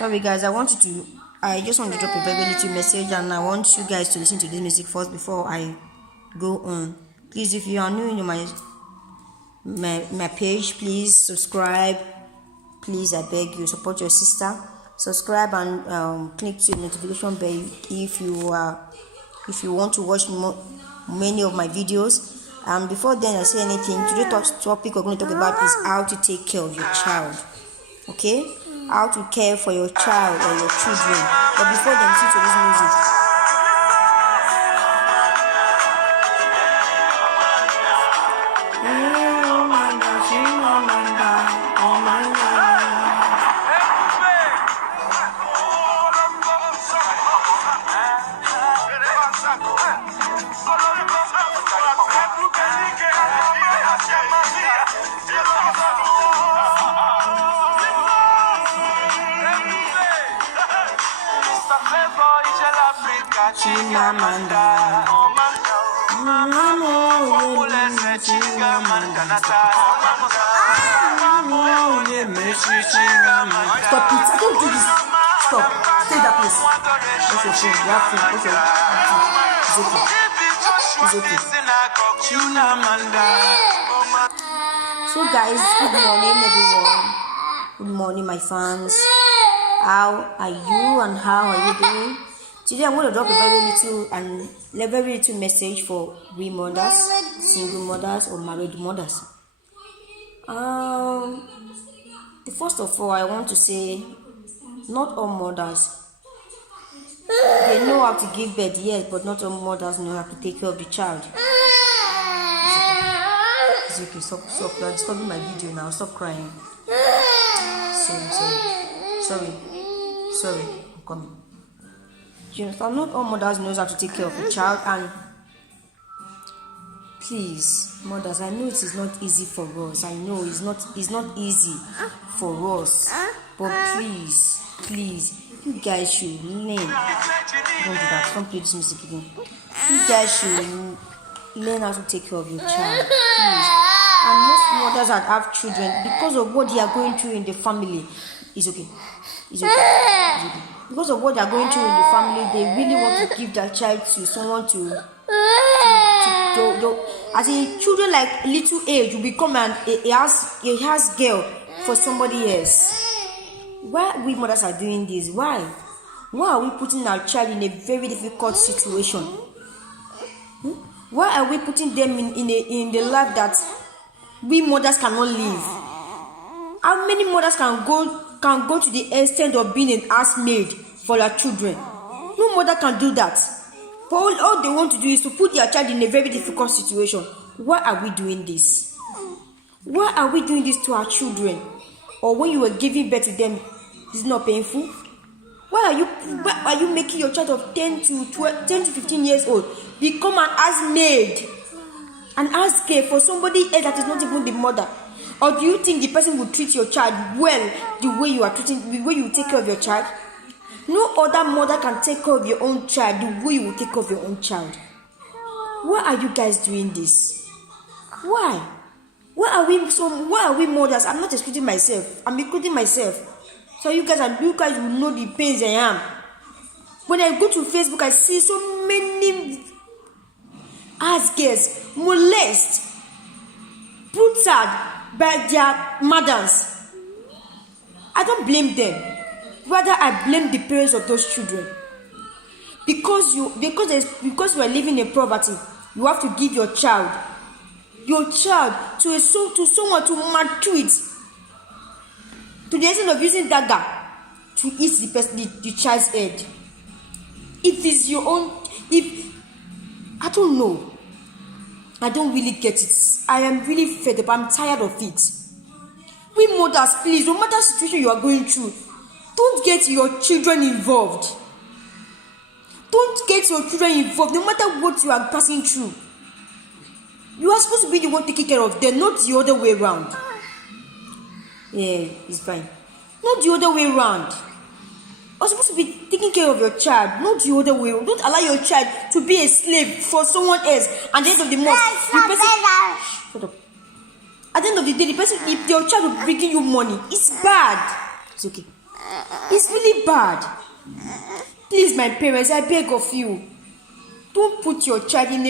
Sorry guys, I just want to drop a very little message, and I want you guys to listen to this music first before I go on. Please, if you are new in my page, please subscribe. Please, I beg you, support your sister. Subscribe and click the notification bell if you want to watch many of my videos. And before then I say anything, today's topic we're going to talk about is how to take care of your child. Okay, how to care for your child or your children. But before then, listen to this music. Chimamanda, stop it! Don't do this. Stop. Stay that place. What's your phone? You have phone. What's your phone? It's okay. So guys, good morning everyone. Good morning my fans. How are you and how are you doing? Today I'm going to drop a very little message for we mothers, single mothers or married mothers. First of all, I want to say, not all mothers, they know how to give birth, yes, but not all mothers know how to take care of the child. It's okay. Stop. You're disturbing my video now. Stop crying. Sorry. I'm coming. You understand? Not all mothers knows how to take care of a child, and please, mothers, I know it is not easy for us. I know it's not easy for us, but please, you guys should learn. Don't do that. Don't play this music again. You guys should learn how to take care of your child, please. And most mothers that have children, because of what they are going through in the family, it's okay. Because of what they are going through in the family, they really want to give their child to someone to as a children like little age will become a house girl for somebody else. Why we mothers are doing this? Why are we putting our child in a very difficult situation? Why are we putting them in the life that we mothers cannot live? How many mothers can go to the extent of being an housemaid for their children? No mother can do that. But all they want to do is to put their child in a very difficult situation. Why are we doing this? Why are we doing this to our children? Or when you were giving birth to them, is it not painful? Why are you making your child of 10 to 15 years old become an housemaid, an house girl for somebody else that is not even the mother? Or do you think the person will treat your child well the way you take care of your child? No other mother can take care of your own child the way you will take care of your own child. Why are you guys doing this? Why? Why are we mothers? I'm not excluding myself. I'm including myself. So you guys will know the pains I am. When I go to Facebook, I see so many ass girls molested, brutaled by their mothers. I don't blame them. Rather, I blame the parents of those children. Because you are living in poverty, you have to give your child to someone to maltreat, to the extent of using dagger to eat the child's head. It is your own. I don't know. I don't really get it. I am really fed up. I'm tired of it. We mothers, please, no matter the situation you are going through, don't get your children involved. Don't get your children involved, no matter what you are passing through. You are supposed to be the one taking care of them, not the other way around. Yeah, it's fine. Not the other way around. You're supposed to be taking care of your child, not the other way. Don't allow your child to be a slave for someone else. At the end of the month, shut up. At the end of the day, if your child will be bringing you money, it's bad. It's okay. It's really bad. Please, my parents, I beg of you, don't put your child in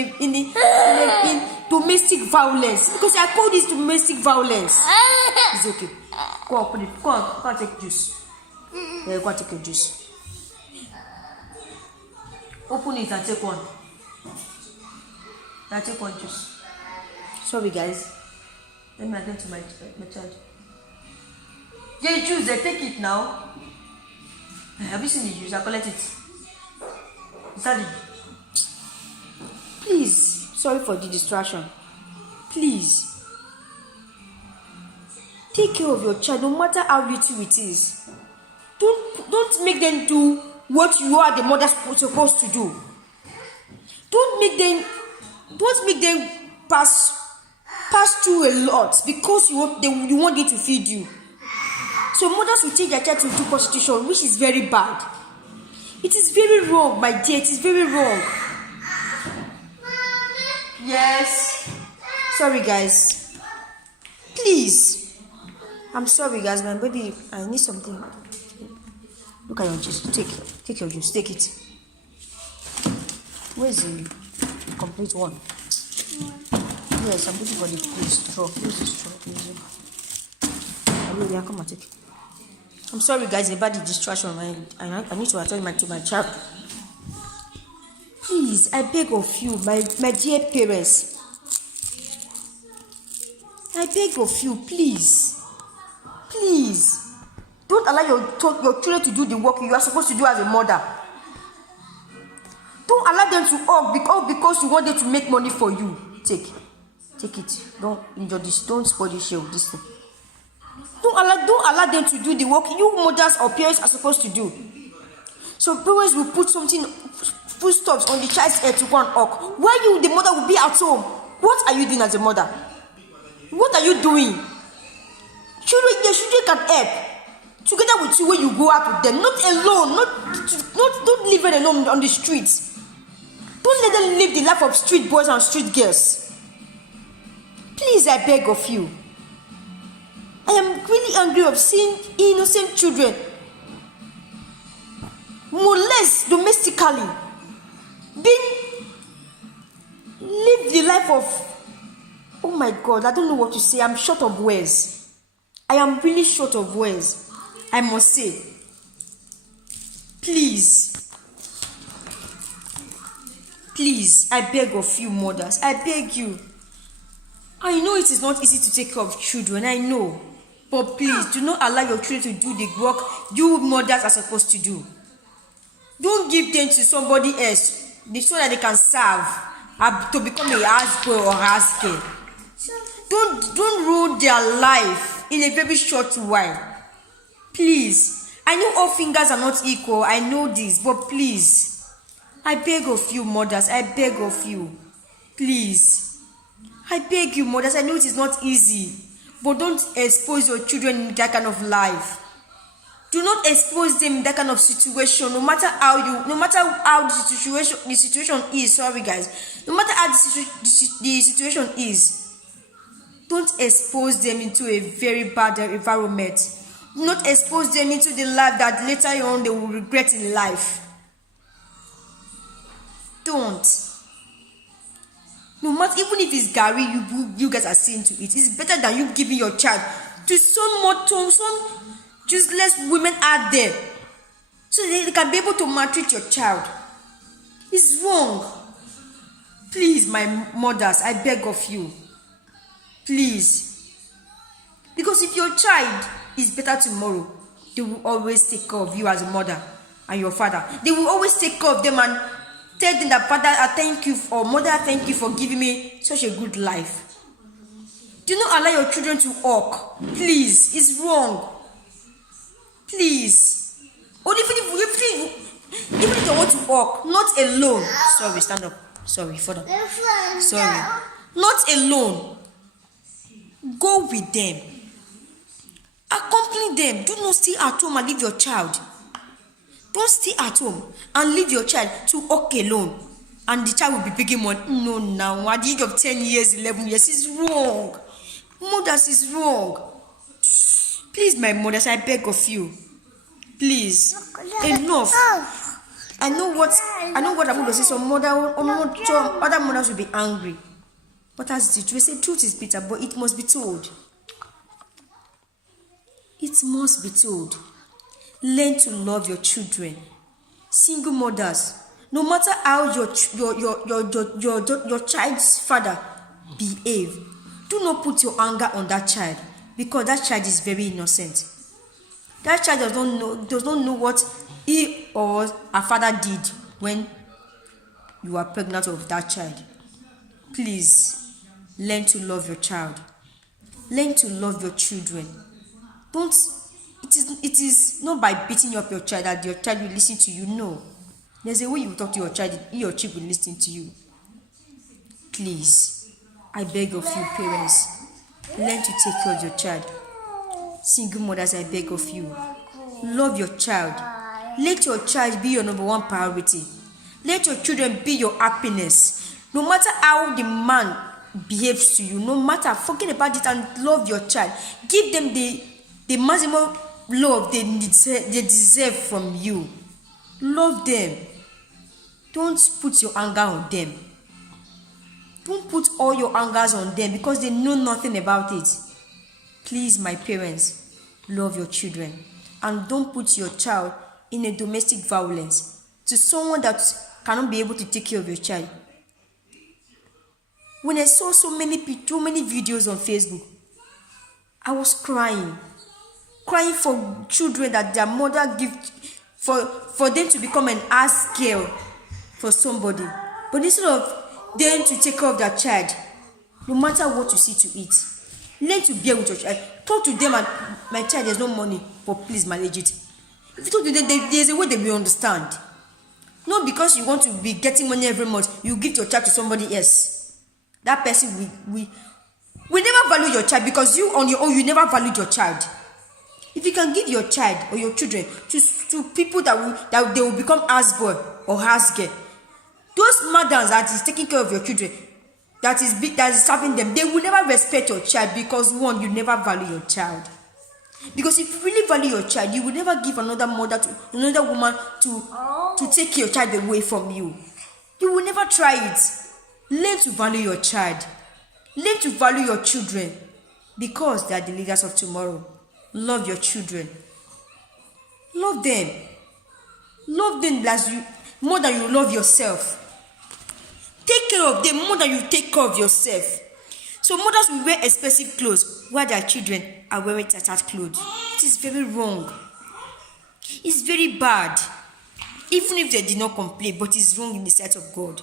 domestic violence, because I call this domestic violence. It's okay. Go on, put it. Go and take juice. Yeah, go and take your juice. Open it and take one. Now take one juice. Sorry, guys. Let me attend to my child. Yeah, juice. Take it now. Have you seen the juice? I collect it. Daddy. Please. Sorry for the distraction. Please. Take care of your child, no matter how little it is. Don't make them do what you are the mother supposed to do. Don't make them pass through a lot because you want them to feed you. So mothers will take their child to do prostitution, which is very bad. It is very wrong, my dear. It is very wrong. Yes. Sorry, guys. Please. I'm sorry, guys. My baby, I need something. Look at your juice. Take your juice. Take it. Where is the complete one? Yes, I'm looking for the straw. Where's the straw? I'll come and take it. I'm sorry, guys, about the distraction. I need to attend to my child. Please, I beg of you, my dear parents. I beg of you, please. Please. Don't allow your children to do the work you are supposed to do as a mother. Don't allow them to all because you want them to make money for you. Take it. Don't enjoy this. Don't spoil the share of this thing. Don't allow them to do the work you mothers or parents are supposed to do. So parents will put foodstuffs on the child's head to go and hawk. While you, the mother, will be at home. What are you doing as a mother? What are you doing? Your children can help together with you when you go out with them. Not alone. Don't leave them alone on the streets. Don't let them live the life of street boys and street girls. Please, I beg of you. I am really angry of seeing innocent children molested domestically, live the life of, oh my God, I don't know what to say. I'm short of words. I am really short of words, I must say. Please, I beg of you mothers, I beg you. I know it is not easy to take care of children, I know. But please, do not allow your children to do the work you mothers are supposed to do. Don't give them to somebody else so that they can serve to become a house boy or house girl. Don't ruin their life in a very short while. Please, I know all fingers are not equal. I know this, but please, I beg of you, mothers. I beg of you, please. I beg you, mothers. I know it is not easy, but don't expose your children in that kind of life. Do not expose them in that kind of situation. No matter how the situation is. Sorry, guys. No matter how the situation is, don't expose them into a very bad environment. Do not expose them into the life that later on they will regret in life. Don't. No matter, even if it's Gary, you guys are seeing to it. It's better than you giving your child to some useless women out there, so they can be able to maltreat your child. It's wrong. Please, my mothers, I beg of you. Please. Because if your child is better tomorrow, they will always take care of you as a mother and your father. They will always take care of them and tell them that, Father, I thank you, or Mother, I thank you for giving me such a good life. Do not allow your children to walk. Please, it's wrong. Please. Or even if they want to walk, not alone. Sorry, stand up. Sorry, further. Sorry. Not alone. Go with them. Accompany them. Do not stay at home and leave your child. Don't stay at home and leave your child to walk alone. And the child will be begging money. No, now, at the age of 10 years, 11 years, it's wrong. Mothers, is wrong. Please, my mothers, I beg of you. Please, enough. I know what I'm going to say. Some other mothers will be angry. But as the truth, say truth is bitter, but it must be told. It must be told. Learn to love your children. Single mothers, no matter how your child's father behave, do not put your anger on that child, because that child is very innocent. That child does not know what he or her father did when you are pregnant with that child. Please learn to love your child. Learn to love your children. It is not by beating up your child that your child will listen to you. No. There's a way you talk to your child, he or she will listen to you. Please, I beg of you, parents, learn to take care of your child. Single mothers, I beg of you, love your child. Let your child be your number one priority. Let your children be your happiness. No matter how the man behaves to you, no matter, forget about it and love your child. Give them the maximum love they deserve from you. Love them. Don't put your anger on them. Don't put all your angers on them because they know nothing about it. Please, my parents, love your children. And don't put your child in a domestic violence to someone that cannot be able to take care of your child. When I saw so many videos on Facebook, I was crying for children that their mother give for them to become an ass girl for somebody. But instead of them to take care of their child, no matter what you see to eat, learn to bear with your child. Talk to them and, my child, there's no money, but please manage it. If you talk to them, there's a way they will understand. Not because you want to be getting money every month, you give your child to somebody else. That person will never value your child, because you on your own, you never valued your child. If you can give your child or your children to people that they will become house boy or house girl, those mothers that is taking care of your children, that is serving them, they will never respect your child, because one, you never value your child. Because if you really value your child, you will never give another mother to another woman to take your child away from you. You will never try it. Learn to value your child. Learn to value your children, because they are the leaders of tomorrow. Love your children. Love them. Love them more than you love yourself. Take care of them more than you take care of yourself. So mothers will wear expensive clothes while their children are wearing tattered clothes. It is very wrong. It's very bad. Even if they did not complain, but it's wrong in the sight of God.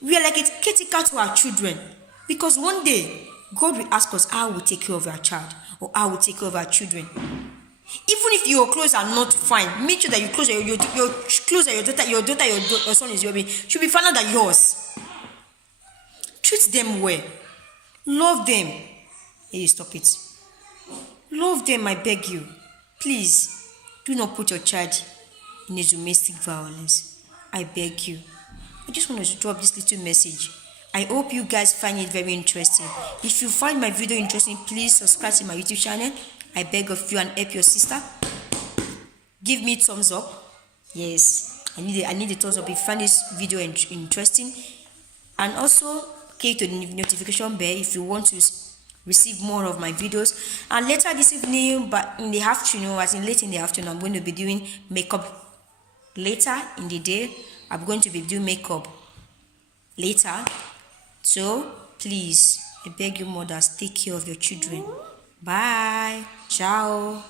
We are like a caretaker to our children, because one day God will ask us how we take care of our child or how we take care of our children. Even if your clothes are not fine, make sure that your clothes, your clothes that your daughter, your son is wearing should be finer than yours. Treat them well. Love them. Hey, stop it. Love them, I beg you. Please, do not put your child in a domestic violence. I beg you. I just want to drop this little message. I hope you guys find it very interesting. If you find my video interesting, please subscribe to my YouTube channel. I beg of you, and help your sister. Give me thumbs up. Yes, I need a thumbs up if you find this video interesting. And also click to the notification bell if you want to receive more of my videos. And later this evening, but in the afternoon, as in late in the afternoon, I'm going to be doing makeup. Later in the day, I'm going to be doing makeup later. So please, I beg you mothers, take care of your children. Bye. Ciao.